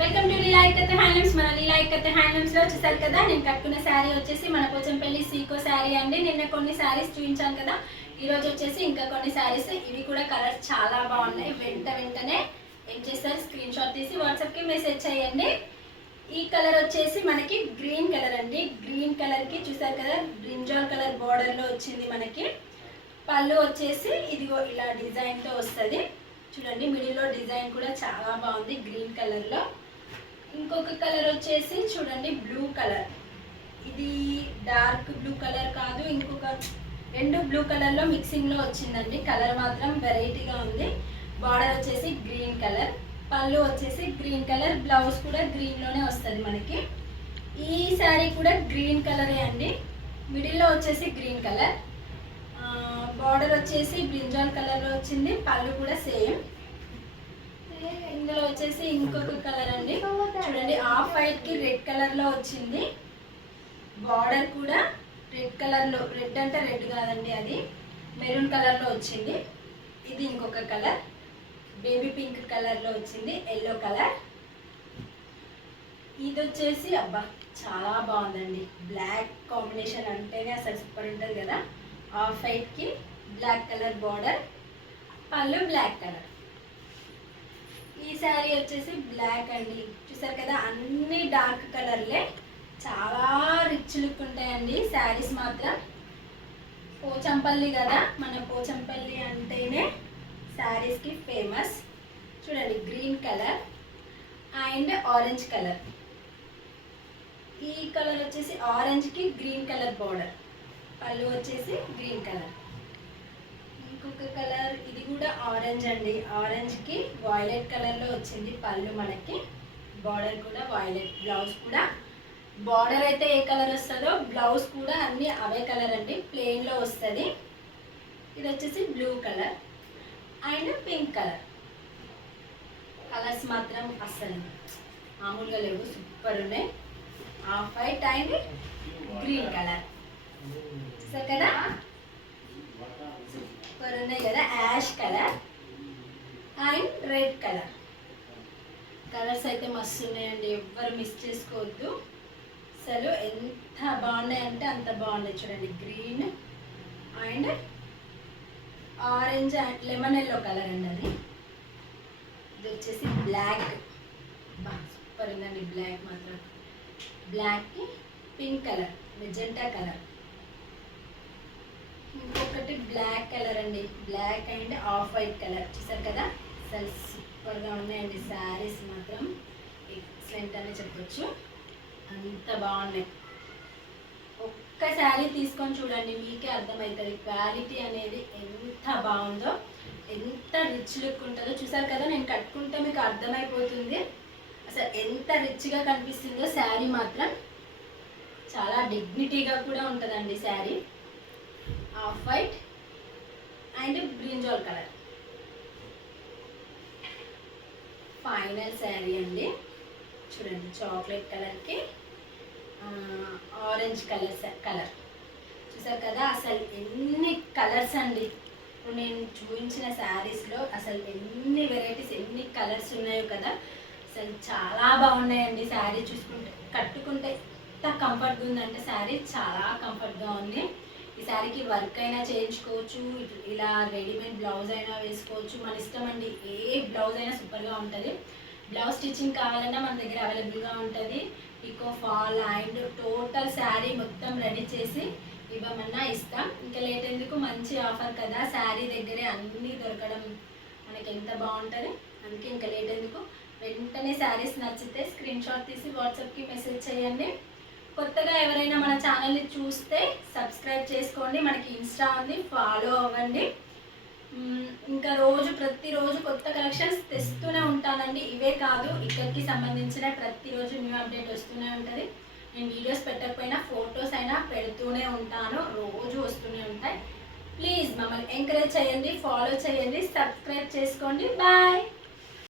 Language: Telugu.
Welcome to Leela ikat handlooms. మన లీలా ఇక్కత్ హ్యాండ్లూమ్స్ లో చూసారు కదా, నేను కట్టుకున్న శారీ వచ్చేసి మన పోచంపల్లి సీకో శారీ అండి. నిన్న కొన్ని శారీస్ చూపించాను కదా, ఈ రోజు వచ్చేసి ఇంకా కొన్ని శారీస్. ఇవి కూడా కలర్స్ చాలా బాగున్నాయి. వెంటనే ఏం చేస్తారు, స్క్రీన్ షాట్ తీసి వాట్సాప్ కి మెసేజ్ చేయండి. ఈ కలర్ వచ్చేసి మనకి గ్రీన్ కలర్ అండి. గ్రీన్ కలర్ కి చూసారు కదా, బ్రింజాల్ కలర్ బార్డర్ లో వచ్చింది మనకి. పళ్ళు వచ్చేసి ఇదిగో ఇలా డిజైన్ తో వస్తుంది. చూడండి, మిడిల్ లో డిజైన్ కూడా చాలా బాగుంది గ్రీన్ కలర్ లో. ఇంకొక కలర్ వచ్చేసి చూడండి, బ్లూ కలర్. ఇది డార్క్ బ్లూ కలర్ కాదు, ఇంకొక రెండు బ్లూ కలర్ లో మిక్సింగ్ లో వచ్చిందండి. కలర్ మాత్రం వెరైటీగా ఉంది. బార్డర్ వచ్చేసి గ్రీన్ కలర్, పళ్ళు వచ్చేసి గ్రీన్ కలర్, బ్లౌజ్ కూడా గ్రీన్ లోనే వస్తుంది మనకి. ఈ శారీ కూడా గ్రీన్ కలరే అండి. మిడిల్ లో వచ్చేసి గ్రీన్ కలర్, బార్డర్ వచ్చేసి బ్రింజాల్ కలర్ లో వచ్చింది. పళ్ళు కూడా సేమ్. ఇందులో వచ్చేసి ఇంకొక కలర్ అండి. చూడండి, ఆఫ్ వైట్ కి రెడ్ కలర్ లో వచ్చింది. బార్డర్ కూడా రెడ్ కలర్ లో, రెడ్ అంటే రెడ్ కాదండి, అది మెరూన్ కలర్ లో వచ్చింది. ఇది ఇంకొక కలర్, బేబీ పింక్ కలర్ లో వచ్చింది, ఎల్లో కలర్. ఇది వచ్చేసి అబ్బా చాలా బాగుందండి. బ్లాక్ కాంబినేషన్ అంటేనే అసలు సూపర్ ఉంటుంది కదా. ఆఫ్ వైట్ కి బ్లాక్ కలర్ బార్డర్, పళ్ళు బ్లాక్ కలర్. ఈ శారీ వచ్చేసి బ్లాక్ అండి. చూసారు కదా, అన్ని డార్క్ కలర్లే, చాలా రిచ్ లుక్ ఉంటాయండి శారీస్ మాత్రం. పోచంపల్లి కదా, మన పోచంపల్లి అంటేనే శారీస్కి ఫేమస్. చూడండి, green colour and orange colour. ఈ కలర్ వచ్చేసి ఆరెంజ్కి గ్రీన్ కలర్ బార్డర్, పళ్ళు వచ్చేసి గ్రీన్ కలర్. ఇంకొక కలర్, ఇది కూడా ఆరెంజ్ అండి. ఆరెంజ్ కి వాయిలెట్ కలర్ లో వచ్చింది పళ్ళు మనకి. బార్డర్ కూడా వాయిలెట్, బ్లౌజ్ కూడా బార్డర్ అయితే ఏ కలర్ వస్తుందో బ్లౌజ్ కూడా అన్ని అవే కలర్ అండి, ప్లెయిన్ లో వస్తుంది. ఇది వచ్చేసి blue colour and pink colour. Colours మాత్రం అస్సలు మామూలుగా లేవు, సూపర్ ఉన్నాయి. Off white and green colour చూసారు కదా, సూపర్ ఉన్నాయి కదా. Ash colour and red colour. Colours అయితే మస్తు ఉన్నాయండి, ఎవ్వరు మిస్ చేసుకోవద్దు. అసలు ఎంత బాగున్నాయంటే అంత బాగున్నాయి. చూడండి, green and orange and lemon yellow colour అండి అది. ఇది వచ్చేసి బ్లాక్, సూపర్ ఉందండి బ్లాక్ మాత్రం. బ్లాక్కి పింక్ కలర్, మెజెంటా కలర్. ఇంకొకటి బ్లాక్ కలర్ అండి, black and off white colour. చూసారు కదా, అసలు సూపర్గా ఉన్నాయండి శారీస్ మాత్రం. ఎక్సలెంట్ అని చెప్పొచ్చు, అంత బాగున్నాయి. ఒక్క శారీ తీసుకొని చూడండి, మీకే అర్థమవుతుంది క్వాలిటీ అనేది ఎంత బాగుందో, ఎంత రిచ్ లుక్ ఉంటుందో. చూసారు కదా, నేను కట్టుకుంటే మీకు అర్థమైపోతుంది అసలు ఎంత రిచ్గా కనిపిస్తుందో. శారీ మాత్రం చాలా డిగ్నిటీగా కూడా ఉంటుందండి sari. Of white and brinjal colour final sari అండి. చూడండి, చాక్లెట్ కలర్కి ఆరెంజ్ కలర్. చూసారు కదా, అసలు ఎన్ని కలర్స్ అండి. ఇప్పుడు నేను చూపించిన శారీస్లో అసలు ఎన్ని వెరైటీస్, ఎన్ని కలర్స్ ఉన్నాయో కదా. అసలు చాలా బాగున్నాయండి శారీ. చూసుకుంటే కట్టుకుంటే ఎంత కంఫర్ట్గా ఉందంటే శారీ చాలా కంఫర్ట్గా ఉంది. ఈ శారీకి వర్క్ అయినా చేయించుకోవచ్చు, ఇలా రెడీమేడ్ బ్లౌజ్ అయినా వేసుకోవచ్చు, మన ఇష్టం అండి. ఏ బ్లౌజ్ అయినా సూపర్గా ఉంటుంది. బ్లౌజ్ స్టిచ్చింగ్ కావాలన్నా మన దగ్గర అవైలబుల్గా ఉంటుంది. Pico fall and total sari మొత్తం రెడీ చేసి ఇవ్వమన్నా ఇస్తాం. ఇంకా లేట్ ఎందుకు, మంచి ఆఫర్ కదా, శారీ దగ్గరే అన్నీ దొరకడం మనకి ఎంత బాగుంటుంది. అందుకే ఇంకా లేట్ ఎందుకు, వెంటనే శారీస్ నచ్చితే స్క్రీన్ షాట్ తీసి వాట్సాప్కి మెసేజ్ చేయండి. కొత్తగా ఎవరైనా మన ఛానల్ని చూస్తే సబ్స్క్రైబ్ చేసుకోండి. మనకి ఇన్స్టా ఉంది, ఫాలో అవ్వండి. ఇంకా ప్రతిరోజు కొత్త కలెక్షన్స్ తెస్తూనే ఉంటానండి. ఇవే కాదు, ఇక్కడికి సంబంధించిన ప్రతిరోజు న్యూ అప్డేట్ వస్తూనే ఉంటుంది. నేను వీడియోస్ పెట్టకపోయినా ఫొటోస్ అయినా పెడుతూనే ఉంటాను, రోజు వస్తూనే ఉంటాయి. ప్లీజ్ మమ్మల్ని ఎంకరేజ్ చేయండి, ఫాలో చేయండి, సబ్స్క్రైబ్ చేసుకోండి. బాయ్.